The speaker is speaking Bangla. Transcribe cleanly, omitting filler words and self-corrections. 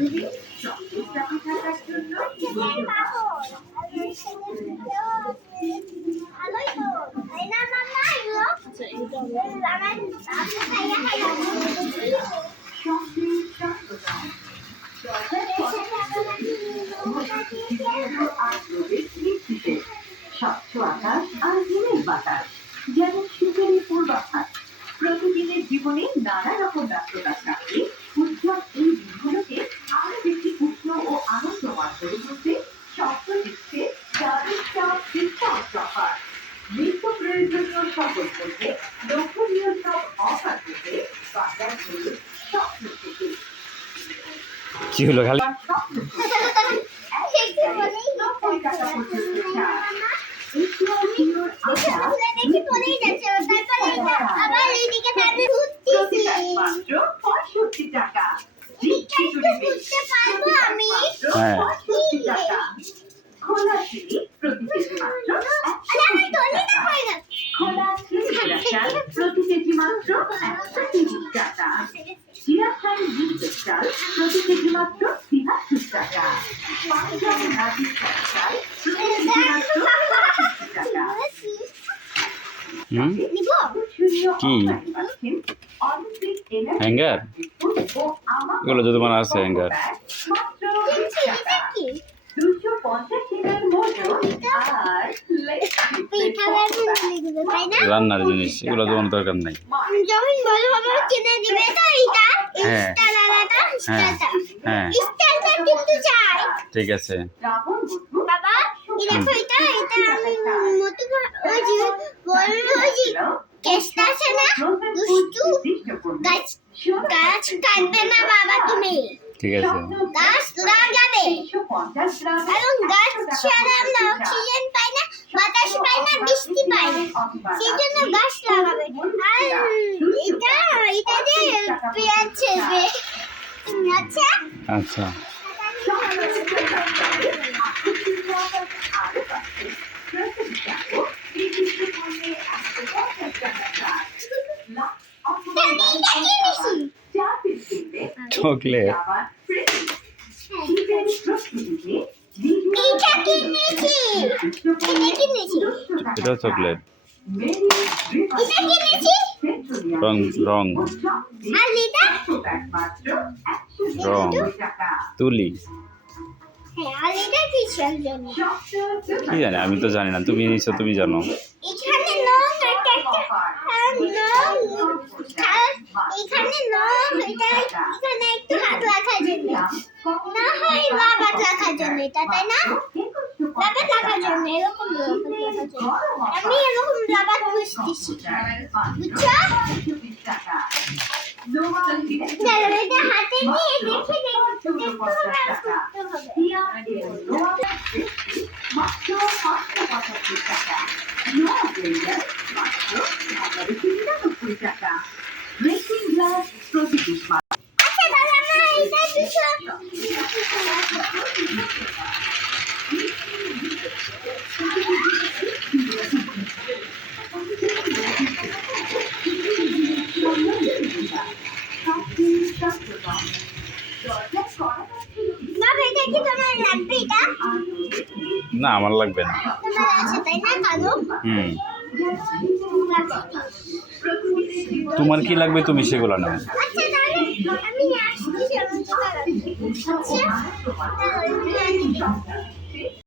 তুমি সবচেয়ে চাপে থাকার জন্য স্বচ্ছ আকাশ আর দিনের বাতাস যেন শীতের পূর্বাভাস। প্রতিদিনের জীবনে নানা রকম ব্যস্ততার সাথে উজ্জ্বল এই দিনগুলোকে আরো বেশি উষ্ণ ও আনন্দময় করে তুলতে স্বপ্ন দিচ্ছে অফার। নিত্য প্রয়োজনীয় সকল করতে লক্ষণীয় সব অফার পেতে বাজার হয়ে স্বপ্ন থেকে কি হলো খালি টাকা পর্যন্ত ছাড়। মাত্র 65 টাকা। হ্যাঁ খোলা চিনি প্রতি কেজি মাত্র 120 টাকা। খোলা চিনি চাল প্রতি কেজি মাত্র 130 টাকা। জিরাফাই মিক্সড চাল প্রতি কেজি মাত্র 73 টাকা। পাঞ্জাব রাজি চাল প্রতি কেজি মাত্র 65 টাকা। কি হ্যাঙ্গার এগুলো যদি মানে আছে হ্যাঙ্গার 250 রান্নার জিনিস এগুলো তো কোনো দরকার নাই। যখন ভালোভাবে কিনে দিবে তো এটা হ্যাঁ হ্যাঁ কিন্তু চাই ঠিক আছে। বাবা দেখো এটা আমি মতো ওই যে বলবো যে কেসটা আছে না দুষ্টু গাছ কাটবে না বাবা তুমি ঠিক আছে গাছ লাগাবে এবং গাছ ছাড়া আমরা অক্সিজেন পাই না বাতাস পাই না বৃষ্টি পাই না সেই জন্য গাছ লাগাবে আর এটা দিয়ে পেঁয়াজ ছেড়বে আচ্ছা আচ্ছা চকলেট এটা চকলেট রং রং রং তুলি কি জানি আমি তো জানি না তুমি নিশ্চয় তুমি জানো এখানে একটু হাত রাখার জন্য না হয় বাবার রাখার জন্য এটা তাই না বাবার রাখার জন্য এরকম আমি এরকম বাবার খুঁজতেছি বুঝছো এটা হাতে নিয়ে দেখে না আমার লাগবে না তোমার কি লাগবে তুমি সেগুলো নাও আচ্ছা